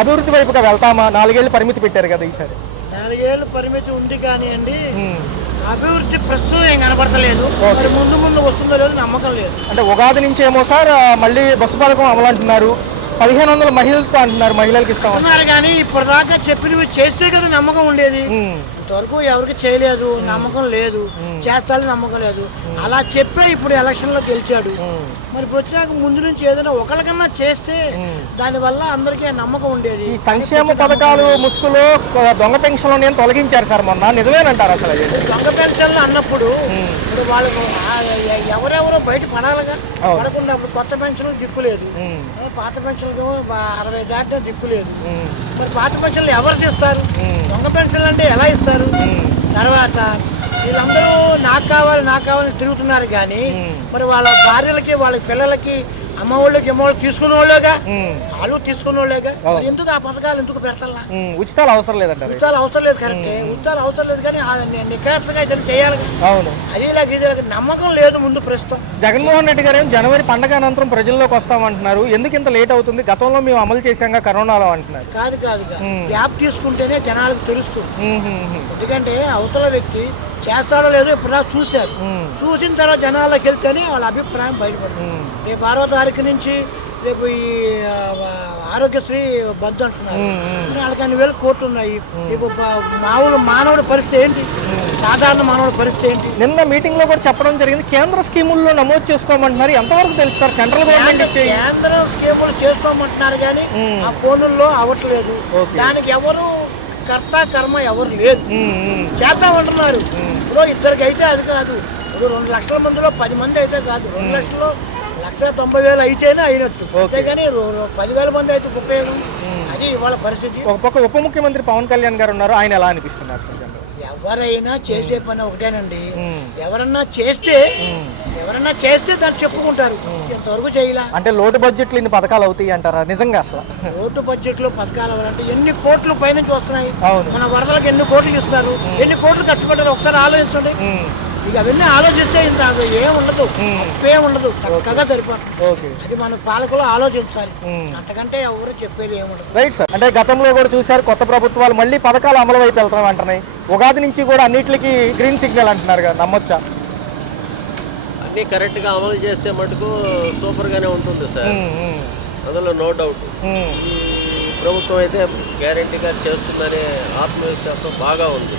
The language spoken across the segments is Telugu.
అభివృద్ధి వైపుగా వెళ్తామా? 4 ఏళ్ళు పరిమితి పెట్టారు కదా ఈసారి. 4 ఏళ్ళు పరిమితి ఉంది కానివ్వండి, అభివృద్ధి ప్రస్తుతం ఏం కనపడతలేదు. మరి ముందు ముందు వస్తుందో లేదో నమ్మకం లేదు. అంటే ఉగాది నుంచి ఏమో సార్ మళ్ళీ బస్సు పథకం అమలు అంటున్నారు, 1500 మహిళలతో అంటున్నారు, మహిళలకు ఇస్తామన్నారు. కానీ ఇప్పటిదాకా చెప్పినవి చేస్తే కదా నమ్మకం ఉండేది. ఇంతవరకు ఎవరికి చేయలేదు, నమ్మకం లేదు, చేస్తాడని నమ్మకం లేదు. అలా చెప్పే ఇప్పుడు ఎలక్షన్ లో గెలిచాడు. మరి ఇప్పుడు వచ్చినాక ముందు నుంచి ఏదైనా ఒకరికన్నా చేస్తే దానివల్ల అందరికీ నమ్మకం ఉండేది. ఈ సంక్షేమ పథకాలు ముసుగులో దొంగ పెన్షన్లు తొలగించారు సార్ మొన్న, నిజమేనంటారు అసలు? దొంగ పెన్షన్లు అన్నప్పుడు ఇప్పుడు వాళ్ళకు ఎవరెవరో బయట పడాలిగా, పడకుండా అప్పుడు కొత్త పెన్షన్ దిక్కు లేదు, పాత పెన్షన్లు 60 దాటిన దిక్కు లేదు. మరి పాత పెన్షన్లు ఎవరు తీస్తారు? దొంగ పెన్షన్లు అంటే ఎలా ఇస్తారు? తర్వాత వీళ్ళందరూ నాకు కావాలని తిరుగుతున్నారు కానీ మరి వాళ్ళ భార్యలకి వాళ్ళ పిల్లలకి అమ్మఒళ్ళకి తీసుకునే వాళ్ళేగా, వాళ్ళు తీసుకునే వాళ్ళేగా. ఎందుకు ఆ పథకాలు ఎందుకు పెడతా? ఉచితాలు అవసరం లేదంటారు. ఉచితాలు అవసరం లేదు, కరెక్టే, ఉచితాలు అవసరం లేదు కానీ నికార్సగా అయితే చేయాలి. అవును, అది ఇలా నమ్మకం లేదు ముందు ప్రస్తుతం. జగన్మోహన్ రెడ్డి గారు జనవరి పండగ అనంతరం ప్రజల్లోకి వస్తామంటున్నారు, ఎందుకు ఇంత లేట్ అవుతుంది? గతంలో మేము అమలు చేశాక కరోనాలో అంటున్నారు. కాదు గ్యాప్ తీసుకుంటేనే జనాలకు తెలుస్తుంది. ఎందుకంటే అవతల వ్యక్తి చేస్తాడో లేదో ఇప్పుడు చూశారు, చూసిన తర్వాత జనాల్లోకి వెళ్తేనే వాళ్ళ అభిప్రాయం బయటపడుతుంది. రేపు 6వ తారీఖు నుంచి రేపు ఈ ఆరోగ్యశ్రీ బంద్ అంటున్నారు. 4,000 కోట్లు ఉన్నాయి. రేపు మానవుడి పరిస్థితి ఏంటి? సాధారణ మానవుడి పరిస్థితి ఏంటి? నిన్న మీటింగ్ లో కూడా చెప్పడం జరిగింది, కేంద్ర స్కీముల్లో నమోదు చేసుకోమంటున్నారు. ఎంతవరకు తెలుసు సార్? సెంట్రల్ గవర్నమెంట్ కేంద్ర స్కీములు చేసుకోమంటున్నారు కానీ ఆ ఫోనుల్లో అవ్వట్లేదు. దానికి ఎవరు కర్త కర్మ ఎవరు లేదు, చేద్దామంటున్నారు. ఇప్పుడు ఇద్దరికి అయితే అది కాదు, ఇప్పుడు 2 లక్షల మందిలో 10 మంది అయితే కాదు, 2 లక్షల్లో 1,90,000 అయితేనే అయినట్టు. అంతేగాని 10,000 మంది అయితే ఉపయోగం. అది ఇవాళ పరిస్థితి. ఒక పక్క ఉప ముఖ్యమంత్రి పవన్ కళ్యాణ్ గారు ఉన్నారు, ఆయన ఎలా అనిపిస్తున్నారు సార్? ఎవరైనా చేసే పని ఒకటేనండి, ఎవరన్నా చేస్తే దాన్ని చెప్పుకుంటారు. ఎంతవరకు చేయాల అంటే లోటు బడ్జెట్లు ఇన్ని పథకాలు అవుతాయి అంటారా నిజంగా? అసలు లోటు బడ్జెట్ లో పథకాలు అవ్వాలంటే ఎన్ని కోట్లు పైనుంచి వస్తున్నాయి. మన వరదలకు ఎన్ని కోట్లు ఇస్తారు, ఎన్ని కోట్లు ఖర్చు పెట్టారు ఒకసారి ఆలోచించండి. ఇక అవన్నీ ఆలోచిస్తే ఇంత ఏముండదు, ఏముండదు, చక్కగా సరిపోతుంది. అది మన పాలకులు ఆలోచించాలి, అంతకంటే ఎవరు చెప్పేది ఏముండదు. Right sir. అంటే గతంలో కూడా చూశారు, కొత్త ప్రభుత్వాలు మళ్ళీ పథకాలు అమలు వైపు వెళ్తాం అంటున్నాయి. ఉగాది నుంచి కూడా అన్నిటికీ గ్రీన్ సిగ్నల్ అంటున్నారు కదా, నమ్మొచ్చా? అన్నీ కరెక్ట్గా అమలు చేస్తే మటుకు సూపర్గానే ఉంటుంది సార్, అందులో నో డౌట్. ఈ ప్రభుత్వం అయితే గ్యారెంటీగా చేస్తుందనే ఆత్మవిశ్వాసం బాగా ఉంది.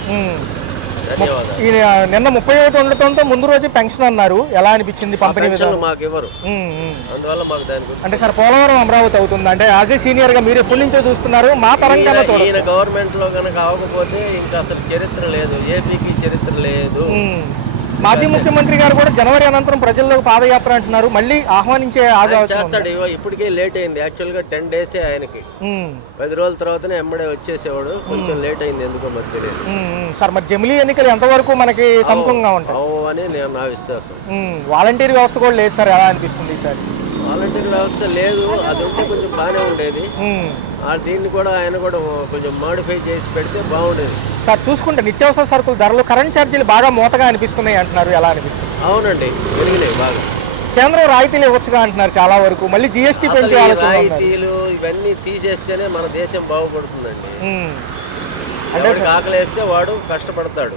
నిన్న 30వ ఉండటంతో ముందు రోజు పెన్షన్ అన్నారు, ఎలా అనిపించింది పంపిణీ విధానం? మాకు ఇవ్వరు, అందువల్ల మాకు దాని అంటే సార్ పోలవరం అమరావతి అవుతుంది అంటే యాజ్ ఏ సీనియర్ గా మీరు ఎప్పటి నుంచో చూస్తున్నారు, మా తరంగా ఈయన గవర్నమెంట్ లో కనుక అవ్వకపోతే ఇంకా అసలు చరిత్ర లేదు, ఏపీకి చరిత్ర లేదు. మాజీ ముఖ్యమంత్రి గారు కూడా జనవరి అనంతరం ప్రజల్లోకి పాదయాత్ర అంటున్నారు, మళ్ళీ ఆహ్వానించే చేస్తాడు. ఇప్పటికే లేట్ అయింది, యాక్చువల్ గా 10 days ఆయనకి, 10 రోజుల తర్వాతనే ఎమ్మడే వచ్చేసేవాడు. కొంచెం లేట్ అయింది ఎందుకో మరి తెలియదు సార్. మరి జమిలీ ఎన్నికలు ఎంతవరకు మనకి సమూహంగా ఉంటాయి అని నా విశ్వాసం. వాలంటీర్ వ్యవస్థ కూడా లేదు సార్, ఎలా అనిపిస్తుంది సార్? వాలంటీర్ వ్యవస్థ లేదు, అది ఉంటే కొంచెం బాగానే ఉండేది. దీన్ని కూడా ఆయన కూడా కొంచెం మోడిఫై చేసి పెడితే బాగుండేది సార్. చూసుకుంటే నిత్యావసర సరుకుల ధరలు, కరెంట్ ఛార్జీలు బాగా మోతగా అనిపిస్తున్నాయి అంటున్నారు, ఎలా అనిపిస్తుంది? అవునండి, పెరిగినాయి బాగా. కేంద్రం రాయితీలు ఇవ్వచ్చుగా అంటున్నారు చాలా వరకు, మళ్ళీ జీఎస్టీ పెంచే రాయితీలు ఇవన్నీ తీసేస్తేనే మన దేశం బాగుపడుతుందండి. అంటే ఆకలేస్తే వాడు కష్టపడతాడు.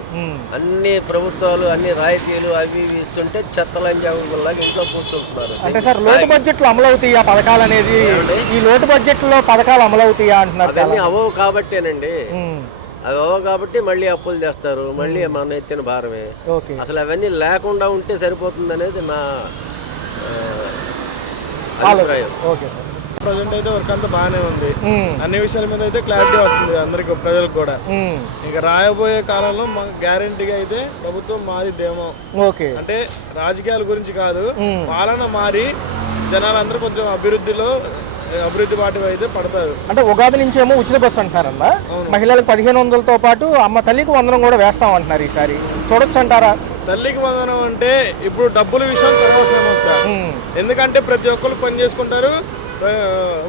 అన్ని ప్రభుత్వాలు అన్ని రాయితీలు అవి ఇవి ఇస్తుంటే చెత్తలంజాలాగా ఇంట్లో కూర్చుంటున్నారు. అంటే సార్ లోటు బడ్జెట్ లో అమలు అవుతాయా పథకాలు అనేది? ఈ లోటు బడ్జెట్ లో పథకాలు అమలు అవుతాయా అంటున్నారు. అవన్నీ అవవు కాబట్టేనండి, అవి అవ్వవు కాబట్టి మళ్ళీ అప్పులు తెస్తారు, మళ్ళీ మన ఎత్తిన భారమే. అసలు అవన్నీ లేకుండా ఉంటే సరిపోతుంది అనేది నా అభిప్రాయం. Okay sir. ప్రజెంట్ అయితే వర్క్ అంతా బాగానే ఉంది, అన్ని విషయాల మీద అయితే క్లారిటీ వస్తుంది అందరికి, ప్రజలకు కూడా. ఇక రాయబోయే కాలంలో మాకు గ్యారంటీగా అయితే ప్రభుత్వం మారిద్దేమో. అంటే రాజకీయాల గురించి కాదు, పాలన మారి జనాలందరూ కొంచెం అభివృద్ధి బాట అయితే పడతారు. అంటే ఉగాది నుంచి ఏమో ఉచిత బస్సు అంటున్నారన్న, మహిళలకు 1500తో పాటు అమ్మ తల్లికి వందనం కూడా వేస్తాం అంటున్నారు. ఈసారి చూడొచ్చు అంటారా? తల్లికి వందనం అంటే ఇప్పుడు డబ్బుల విషయం తర్వాత వస్తారు, ఎందుకంటే ప్రతి ఒక్కరు పని చేసుకుంటారు,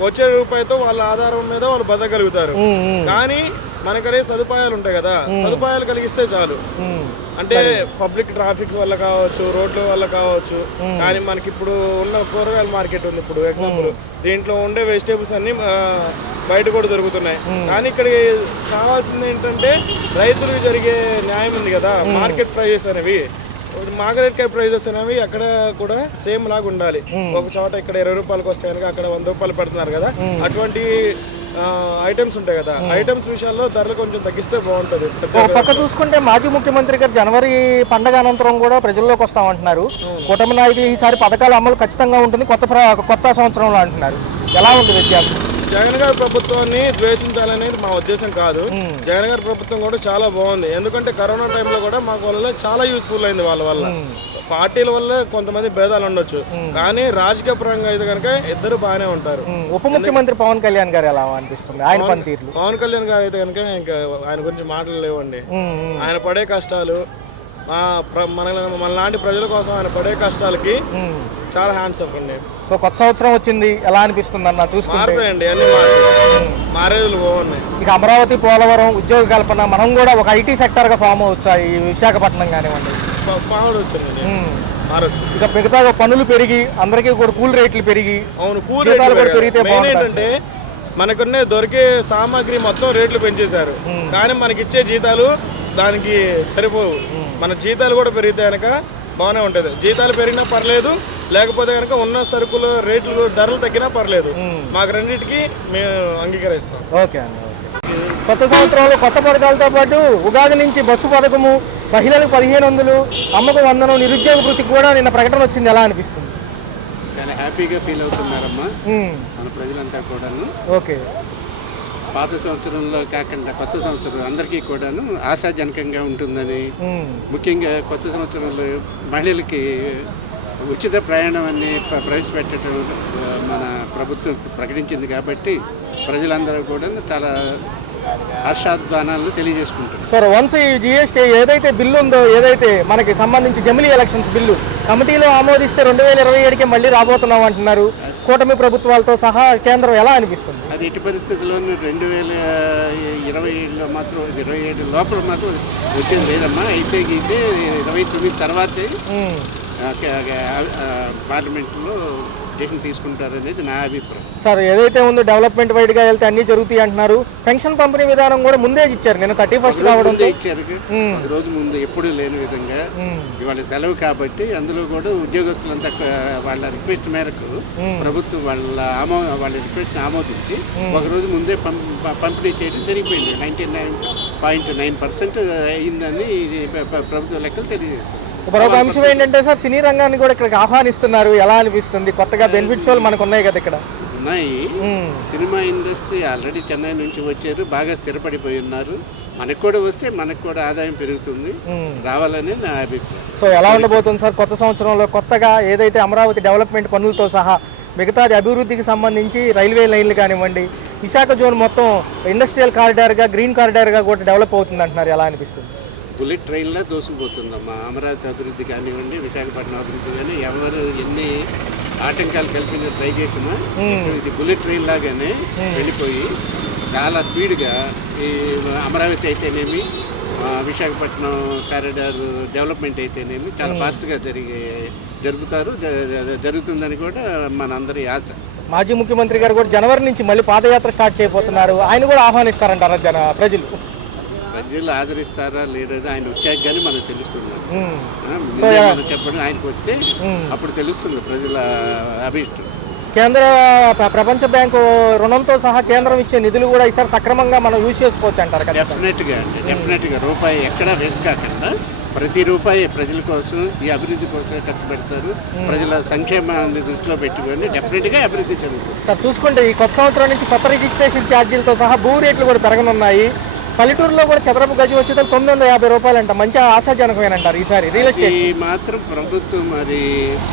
వచ్చే రూపాయితో వాళ్ళ ఆధారం మీద వాళ్ళు బతకగలుగుతారు. కానీ మనకనే సదుపాయాలు ఉంటాయి కదా, సదుపాయాలు కలిగిస్తే చాలు. అంటే పబ్లిక్ ట్రాఫిక్ వల్ల కావచ్చు, రోడ్ల వల్ల కావచ్చు. కానీ మనకి ఇప్పుడు ఉన్న కూరగాయల మార్కెట్ ఉంది, ఇప్పుడు ఎగ్జాంపుల్ దీంట్లో ఉండే వెజిటేబుల్స్ అన్ని బయట కూడా దొరుకుతున్నాయి. కానీ ఇక్కడికి కావాల్సింది ఏంటంటే రైతులకు జరిగే న్యాయం ఉంది కదా, మార్కెట్ ప్రైజెస్ అనేవి, మార్కెట్ ప్రైజెస్ అనేవి అక్కడ కూడా సేమ్ లాగా ఉండాలి. ఒక చోట ఇక్కడ 20 రూపాయలకు వస్తే కనుక అక్కడ 100 రూపాయలు పెడుతున్నారు కదా, అటువంటి ఐటమ్స్ ఉంటాయి కదా, ఐటమ్స్ విషయాల్లో ధరలు కొంచెం తగ్గిస్తే బాగుంటుంది. పక్క చూసుకుంటే మాజీ ముఖ్యమంత్రి గారు జనవరి పండగ అనంతరం కూడా ప్రజల్లోకి వస్తామంటున్నారు. కూటమి నాయకులు ఈసారి పథకాల అమలు ఖచ్చితంగా ఉంటుంది కొత్త సంవత్సరంలో అంటున్నారు. ఎలా ఉంటుంది వ్యత్యాసం? జగన్ గారి ప్రభుత్వాన్ని ద్వేషించాలనేది మా ఉద్దేశం కాదు. జగన్ గారి ప్రభుత్వం కూడా చాలా బాగుంది. ఎందుకంటే కరోనా టైంలో కూడా మాకు వల్ల చాలా యూస్ఫుల్ అయింది. వాళ్ళ వల్ల పార్టీల వల్ల కొంతమంది భేదాలు ఉండొచ్చు, కానీ రాజకీయ పరంగా అయితే కనుక ఇద్దరు బాగానే ఉంటారు. ఉప ముఖ్యమంత్రి పవన్ కళ్యాణ్ గారు ఎలా అనిపిస్తుంది ఆయన పనితీరు? పవన్ కళ్యాణ్ గారు అయితే కనుక ఇంకా ఆయన గురించి మాటలు లేవండి. ఆయన పడే కష్టాలు, మనలాంటి ప్రజల కోసం ఆయన పడే కష్టాలకి చాలా హ్యాండ్స్ అప్ అండి. సో కొత్త సంవత్సరం వచ్చింది, ఎలా అనిపిస్తుంది అన్న చూసుకుంటే? మారిపోయండి, అన్ని మారేదులు బాగున్నాయి. ఇక అమరావతి, పోలవరం, ఉద్యోగ కల్పన, మనం కూడా ఒక ఐటీ సెక్టర్ గా ఫామ్ అవ్వచ్చా ఈ విశాఖపట్నం కానివ్వండి? ఇక మిగతా పనులు పెరిగి అందరికీ కూడా కూల్ రేట్లు పెరిగి, అవును, కూల్ రేట్లు కూడా పెరిగితే ఏంటంటే మనకున్నే దొరికే సామాగ్రి మొత్తం రేట్లు పెంచేశారు, కానీ మనకిచ్చే జీతాలు దానికి సరిపోవు. మన జీతాలు కూడా పెరిగితే కనుక బాగానే ఉంటుంది. జీతాలు పెరిగినా పర్లేదు, లేకపోతే కనుక ఉన్న సరుకుల రేట్లు ధరలు తగ్గినా పర్లేదు. మాకు రెండింటికి మేము అంగీకరిస్తాం. ఓకే అండి. కొత్త సంవత్సరంలో కొత్త పథకాలతో పాటు ఉగాది నుంచి బస్సు పథకము, మహిళలకు 1500, అమ్మకు 100, నిరుద్యోగ వృత్తికి కూడా నిన్న ప్రకటన వచ్చింది. ఎలా అనిపిస్తుంది? చాలా హ్యాపీగా ఫీల్ అవుతున్నారమ్మా మన ప్రజలంతా కూడాను. ఓకే, పాత సంవత్సరంలో కాకుండా కొత్త సంవత్సరం అందరికీ కూడాను ఆశాజనకంగా ఉంటుందని, ముఖ్యంగా కొత్త సంవత్సరంలో మహిళలకి ఉచిత ప్రయాణం అని ప్రవేశపెట్టడం మన ప్రభుత్వం ప్రకటించింది కాబట్టి ప్రజలందరూ కూడా చాలా హర్షాధ్వానాలను తెలియజేసుకుంటారు. సార్, వన్స్ ఈ జిఎస్టీ ఏదైతే బిల్లు ఉందో, ఏదైతే మనకి సంబంధించి జమిలీ ఎలక్షన్స్ బిల్లు కమిటీలో ఆమోదిస్తే 2027కే మళ్ళీ రాబోతున్నాం అంటున్నారు. కూటమి ప్రభుత్వాలతో సహా కేంద్రం ఎలా అనిపిస్తుంది? అది ఎట్టి పరిస్థితుల్లోనూ 2027లో మాత్రం 27 లోపల మాత్రం వచ్చేది లేదమ్మా. అయితే 29 తర్వాతే పార్లమెంట్లో డెసిషన్ తీసుకుంటారనేది నా అభిప్రాయం. సార్, ఏదైతే ఉందో డెవలప్మెంట్ వైడ్గా వెళ్తే అన్ని జరుగుతాయి అంటున్నారు. పెన్షన్ పంపిణీ విధానం కూడా ముందే ఇచ్చారు, నేను 31st కావడం ఇచ్చారు. ఒక రోజు ముందు ఎప్పుడూ లేని విధంగా ఇవాళ సెలవు కాబట్టి అందులో కూడా ఉద్యోగస్తులంతా వాళ్ళ రిక్వెస్ట్ మేరకు ప్రభుత్వం వాళ్ళ రిక్వెస్ట్ ఆమోదించి ఒక రోజు ముందే పంపిణీ చేయడం జరిగిపోయింది. 99.9% అయిందని ప్రభుత్వ లెక్కలు తెలియజేస్తారు. మరొక అంశం ఏంటంటే సార్, సినీ రంగాన్ని కూడా ఇక్కడికి ఆహ్వానిస్తున్నారు. ఎలా అనిపిస్తుంది? కొత్తగా బెనిఫిట్స్ మనకు ఉన్నాయి కదా ఇక్కడ. ఉన్నాయి. సినిమా ఇండస్ట్రీ ఆల్రెడీ చెన్నై నుంచి వచ్చారు, బాగా స్థిరపడిపోయి ఉన్నారు. మనకు కూడా వస్తే మనకు కూడా ఆదాయం పెరుగుతుంది, రావాలని నా అభిప్రాయం. సో ఎలా ఉండబోతుంది సార్ కొత్త సంవత్సరంలో? కొత్తగా ఏదైతే అమరావతి డెవలప్మెంట్ పనులతో సహా మిగతాది అభివృద్ధికి సంబంధించి రైల్వే లైన్లు కానివ్వండి, విశాఖ జోన్ మొత్తం ఇండస్ట్రియల్ కారిడార్గా, గ్రీన్ కారిడార్గా కూడా డెవలప్ అవుతుంది అంటున్నారు. ఎలా అనిపిస్తుంది? బుల్లెట్ ట్రైన్లా దూసుకుపోతుందమ్మా అమరావతి అభివృద్ధి కానివ్వండి, విశాఖపట్నం అభివృద్ధి కానీ. ఎవరు ఎన్ని ఆటంకాలు కల్పించి ట్రై చేసినా ఇది బుల్లెట్ ట్రైన్ లాగానే వెళ్ళిపోయి చాలా స్పీడ్గా ఈ అమరావతి అయితేనేమి, విశాఖపట్నం కారిడార్ డెవలప్మెంట్ అయితేనేమి చాలా ఫాస్ట్గా జరుగుతుందని కూడా మనందరి ఆశ. మాజీ ముఖ్యమంత్రి గారు కూడా జనవరి నుంచి మళ్ళీ పాదయాత్ర స్టార్ట్ చేయబోతున్నారు. ఆయన కూడా ఆహ్వానిస్తారంటారా ప్రజలు? ప్రజలు ఆదరిస్తారా లేదా ఆయన వచ్చాక కానీ మనకు తెలుస్తుంది. చెప్పండి, ఆయనకు వస్తే అప్పుడు తెలుస్తుంది ప్రజల అభిష్టం. కేంద్ర ప్రపంచ బ్యాంకు రుణంతో సహా కేంద్రం ఇచ్చే నిధులు కూడా ఈసారి సక్రమంగా మనం యూజ్ చేసుకోవచ్చు అంటారు కదా? డెఫినెట్గా రూపాయి ఎక్కడా వేస్ట్ కాకుండా ప్రతి రూపాయి ప్రజల కోసం, ఈ అభివృద్ధి కోసం ఖర్చు పెడతారు. ప్రజల సంక్షేమాన్ని దృష్టిలో పెట్టుకొని డెఫినెట్గా అభివృద్ధి జరుగుతుంది. సార్, చూసుకుంటే ఈ కొత్త సంవత్సరం నుంచి కొత్త రిజిస్ట్రేషన్ ఛార్జీలతో సహా భూ రేట్లు కూడా పెరగనున్నాయి. పల్లెటూరులో కూడా చదరపు గజం వచ్చేది 950 రూపాయలు అంట. మంచి ఆశాజనకమేనంటారు ఈసారి రియల్ ఎస్టేట్. ఈ మాత్రం ప్రభుత్వం అది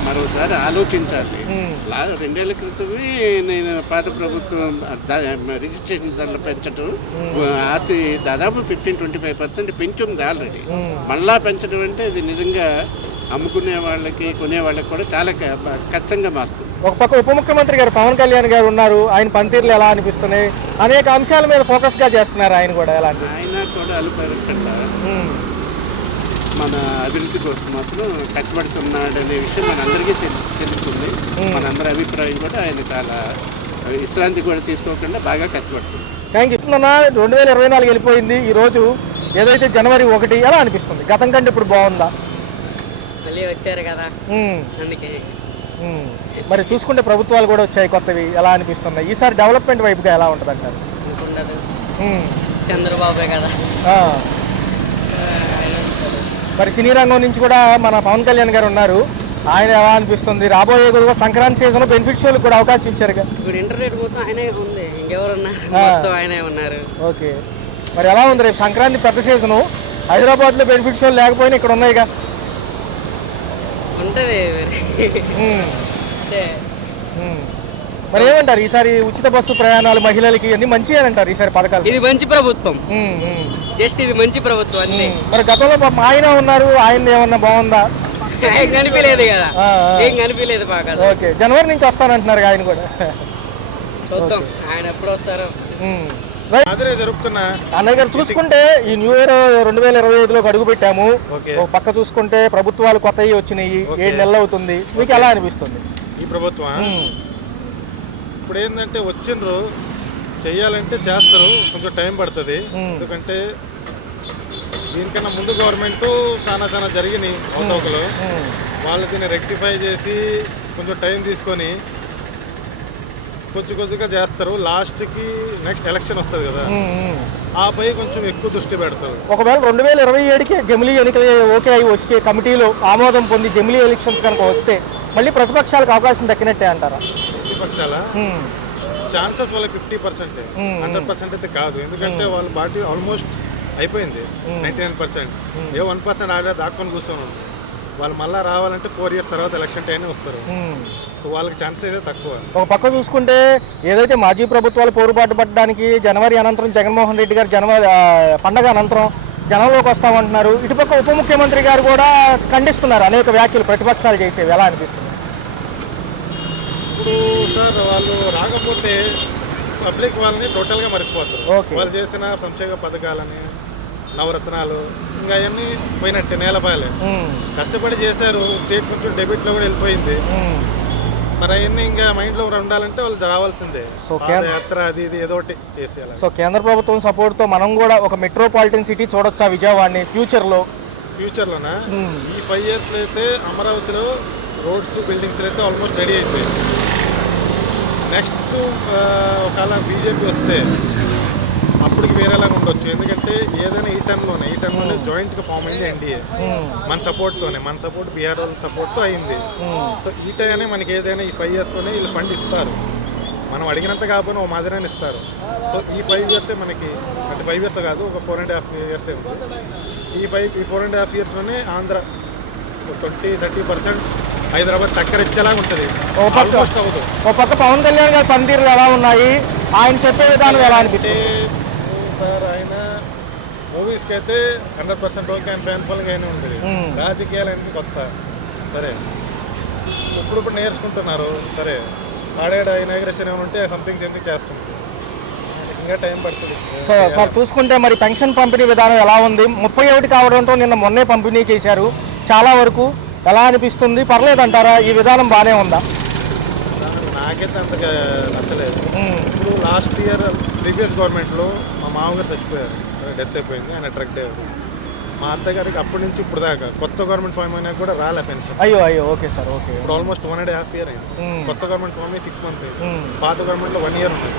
మరోసారి ఆలోచించాలి. 2 ఏళ్ల క్రితమే నేను పాత ప్రభుత్వం రిజిస్ట్రేషన్ ధరలు పెంచడం, ఆస్తి దాదాపు 15-25% పెంచుంది ఆల్రెడీ. మళ్ళా పెంచడం అంటే ఇది నిజంగా అమ్ముకునే వాళ్ళకి, కొనే వాళ్ళకి కూడా చాలా కష్టంగా మారుతుంది. ఒక పక్క ఉప ముఖ్యమంత్రి గారు పవన్ కళ్యాణ్ గారు ఉన్నారు, ఆయన పనితీరులు ఎలా అనిపిస్తున్నాయి, అనేక అంశాల మీద ఫోకస్గా చేస్తున్నారు. ఆయన కూడా ఎలా అనిపిస్తుంది? ఆయన కూడా అలుపెరగకుండా మన అభివృద్ధి కోసం మాత్రం కష్టపడుతున్నాడు అనే విషయం మనందరికీ తెలుస్తుంది. మనందరి అభిప్రాయం కూడా ఆయన చాలా విశ్రాంతి కూడా తీసుకోకుండా బాగా కష్టపడుతుంది. Thank you. 2024 వెళ్ళిపోయింది. ఈరోజు ఏదైతే జనవరి 1 ఎలా అనిపిస్తుంది? గతం కంటే ఇప్పుడు బాగుందా? మళ్ళీ వచ్చారు కదా అందుకే. మరి చూసుకుంటే ప్రభుత్వాలు కూడా వచ్చాయి కొత్తవి, ఎలా అనిపిస్తున్నాయి? ఈసారి డెవలప్మెంట్ వైపుగా ఎలా ఉంటుంది అంటారు? అనుకుంటారు చంద్రబాబే కదా. మరి సినీ రంగం నుంచి కూడా మన పవన్ కళ్యాణ్ గారు ఉన్నారు, ఆయన ఎలా అనిపిస్తుంది? రాబోయే కూడా సంక్రాంతి సీజన్ బెనిఫిట్ షోలకు కూడా అవకాశం ఇచ్చారుగా. ఇప్పుడు ఇంటర్నెట్ మొత్తం ఆయనే ఉంది, ఇంకెవరున్నారు? మొత్తం ఆయనే ఉన్నారు. ఓకే, మరి ఎలా ఉంది రేపు సంక్రాంతి పెద్ద సీజను? హైదరాబాద్లో బెనిఫిట్ షోలు లేకపోయినా ఇక్కడ ఉన్నాయిగా. ఉంటుంది మరి ఏమంటారు ఈసారి ఉచిత బస్సు ప్రయాణాలు మహిళలకి అన్ని మంచి అని అంటారు ఈసారి పథకాలు? ఇది మంచి ప్రభుత్వం, జస్ట్ ఇది మంచి ప్రభుత్వం అన్నీ. మరి గతంలో పాపం ఆయన ఉన్నారు, ఆయన ఏమన్నా బాగుందా? ఏం కనిపించలేదు కదా, ఏం కనిపించలేదు బాగా. ఓకే, జనవరి నుంచి వస్తానంటున్నారు ఆయన కూడా. చూద్దాం ఆయన ఎప్పుడు వస్తారో. జరుపుతున్నా అన్నయ్య గారు చూసుకుంటే ఈ న్యూ ఇయర్ 2025లోకి అడుగు పెట్టాము. ఒక పక్క చూసుకుంటే ప్రభుత్వాలు కొత్తవి వచ్చినాయి, 7 నెలలు అవుతుంది. మీకు ఎలా అనిపిస్తుంది ఈ ప్రభుత్వం? ఇప్పుడు ఏంటంటే వచ్చిండ్రు చెయ్యాలంటే చేస్తారు, కొంచెం టైం పడుతుంది. ఎందుకంటే దీనికన్నా ముందు గవర్నమెంట్ చాలా జరిగినాయి అవతవకలు, వాళ్ళు దీన్ని రెక్టిఫై చేసి కొంచెం టైం తీసుకొని కొద్దిగా చేస్తారు. లాస్ట్కి నెక్స్ట్ ఎలక్షన్ వస్తుంది కదా, ఆపై కొంచెం ఎక్కువ దృష్టి పెడతారు. ఒకవేళ 2027కి జమిలీ ఎన్నికలు ఓకే అయి వచ్చే కమిటీలో ఆమోదం పొంది జమిలీ ఎలక్షన్స్ కనుక వస్తే మళ్ళీ ప్రతిపక్షాలకు అవకాశం దక్కినట్టే అంటారా? ప్రతిపక్షాల ఛాన్సెస్ వాళ్ళకి 50%, 100% అయితే కాదు. ఎందుకంటే వాళ్ళ పార్టీ ఆల్మోస్ట్ అయిపోయింది 99%. 1% ఆడే దాక్కొని కూర్చొని వాళ్ళు మళ్ళీ రావాలంటే 4 years తర్వాత ఎలక్షన్ టైం వస్తారు. సో వాళ్ళకి ఛాన్సెస్ అయితే తక్కువ. ఒక పక్క చూసుకుంటే ఏదైతే మాజీ ప్రభుత్వాలు పోరుబాటు పడడానికి జనవరి అనంతరం జగన్మోహన్ రెడ్డి గారు పండగ అనంతరం జనంలోకి వస్తామంటున్నారు. ఇటుపక్క ఉప ముఖ్యమంత్రి గారు కూడా ఖండిస్తున్నారు అనేక వ్యాఖ్యలు ప్రతిపక్షాలు చేసేవి. ఎలా అనిపిస్తుంది? ఇప్పుడు సార్ వాళ్ళు రాకపోతే పబ్లిక్ వాళ్ళని టోటల్గా మర్చిపోతారు. వాళ్ళు చేసిన సంక్షేమ పథకాలని, నవరత్నాలు ఇంకా అవన్నీ పోయినట్టే, నేలపాయలే. కష్టపడి చేశారు, స్టేట్ కొంచెం డెబిట్లో కూడా వెళ్ళిపోయింది. మరి అవన్నీ ఇంకా మైండ్లో ఉండాలంటే వాళ్ళు రావాల్సిందే. యాత్ర అది ఇది ఏదో ఒకటి చేసేయాలి. సో కేంద్ర ప్రభుత్వం సపోర్ట్తో మనం కూడా ఒక మెట్రోపాలిటన్ సిటీ చూడొచ్చా విజయవాడని ఫ్యూచర్లోనా? ఈ 5 yearsలో అయితే అమరావతిలో రోడ్స్ బిల్డింగ్స్ అయితే ఆల్మోస్ట్ రెడీ అయిపోయింది. నెక్స్ట్ ఒకవేళ బీజేపీ వస్తే అప్పటికి వేరేలాగా ఉండొచ్చు. ఎందుకంటే ఏదైనా ఈ టైంలోనే జాయింట్గా ఫామ్ అయింది ఎన్డీఏ, మన సపోర్ట్ బీఆర్ వాళ్ళ సపోర్ట్తో అయింది. సో ఈ టైంనే మనకి ఏదైనా ఈ 5 yearsలోనే వీళ్ళు ఫండ్ ఇస్తారు. మనం అడిగినంత కాకపోయినా ఒక మాదిరినే ఇస్తారు. సో ఈ 5 yearsే మనకి, అంటే 5 years కాదు, ఒక 4.5 years ఉంది. ఈ 4.5 yearsలోనే ఆంధ్ర 20-30% హైదరాబాద్ టక్కరిచ్చేలాగా ఉంటుంది. ఒక పక్క పవన్ కళ్యాణ్ గారి పనితీరులు ఎలా ఉన్నాయి, ఆయన చెప్పే విధానం ఎలా అనిపిస్తుంది? సార్ ఆయన మూవీస్కి అయితే 100% ఓకే, ఆయన ఫ్యాన్ ఫాలోయింగ్ అయినా ఉంటుంది. రాజకీయాలు అనేది కొత్త, సరే ఇప్పుడు నేర్చుకుంటున్నారు. సరే ఆడేడ ఇనాగ్రేషన్ ఏమైనా ఉంటే సంథింగ్ చేస్తుంది, ఇంకా టైం పడుతుంది. సో సార్ చూసుకుంటే మరి పెన్షన్ పంపిణీ విధానం ఎలా ఉంది? 31 కావడంతో మొన్నే పంపిణీ చేశారు. చాలా వరకు ఎలా అనిపిస్తుంది? పర్లేదంటారా? ఈ విధానం బాగానే ఉందా? నాకైతే అంతగా నచ్చలేదు. ఇప్పుడు లాస్ట్ ఇయర్ ప్రీవియస్ గవర్నమెంట్లో మా మామగారు చచ్చిపోయారు, డెత్ అయిపోయింది, ఆయన ట్రక్ డ్రైవర్. మా అత్తగారికి అప్పటి నుంచి ఇప్పుడు దాకా కొత్త గవర్నమెంట్ ఫామ్ అయినా కూడా రాలే పెన్షన్. అయ్యో ఓకే సార్, ఓకే. ఇప్పుడు ఆల్మోస్ట్ 1.5 year అయింది. కొత్త గవర్నమెంట్ ఫామ్ 6 months అయింది. పాత గవర్నమెంట్లో 1 year ఉంది.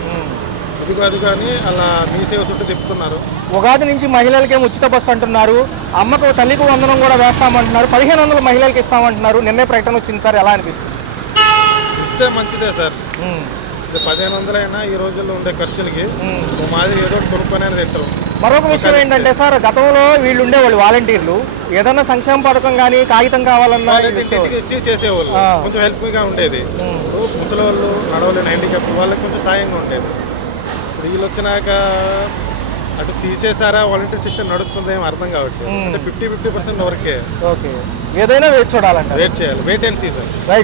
అది కాదు కానీ అలా మీ సేవ చుట్టూ తిప్పుతున్నారు. ఉగాది నుంచి మహిళలకేమో ఉచిత బస్సు అంటున్నారు, అమ్మకు తల్లికి వందనం కూడా వేస్తామంటున్నారు, 1500 మహిళలకు ఇస్తామంటున్నారు. నిన్నే ప్రకటన వచ్చింది సార్, ఎలా అనిపిస్తుంది? ఇస్తే మంచిదే సార్. 1500 అయినా ఈ రోజుల్లో ఉండే ఖర్చులకి మాది ఏదో కొనుక్కొని తింటారు. మరొక విషయం ఏంటంటే సార్, గతంలో వీళ్ళు ఉండేవాళ్ళు వాలంటీర్లు, ఏదన్నా సంక్షేమ పథకం కానీ కాగితం కావాలన్నా ఇచ్చి చేసేవాళ్ళు, కొంచెం హెల్ప్గా ఉండేది. ముసలి వాళ్ళు, నడవలేని హ్యాండిక్యాప్ వాళ్ళకి కొంచెం సాయంగా ఉండేది. ఇప్పుడు వీళ్ళు వచ్చినాక అటు తీసేసారా, వాలంటీర్ సిస్టమ్ నడుస్తుంది ఏమో అర్థం కావట్లేదు. అంటే 50% వరకే. ఓకే, ఏదైనా వెయిట్ చూడాలంటే వెయిట్ చేయాలి, వెయిట్ అండ్ సీ సార్.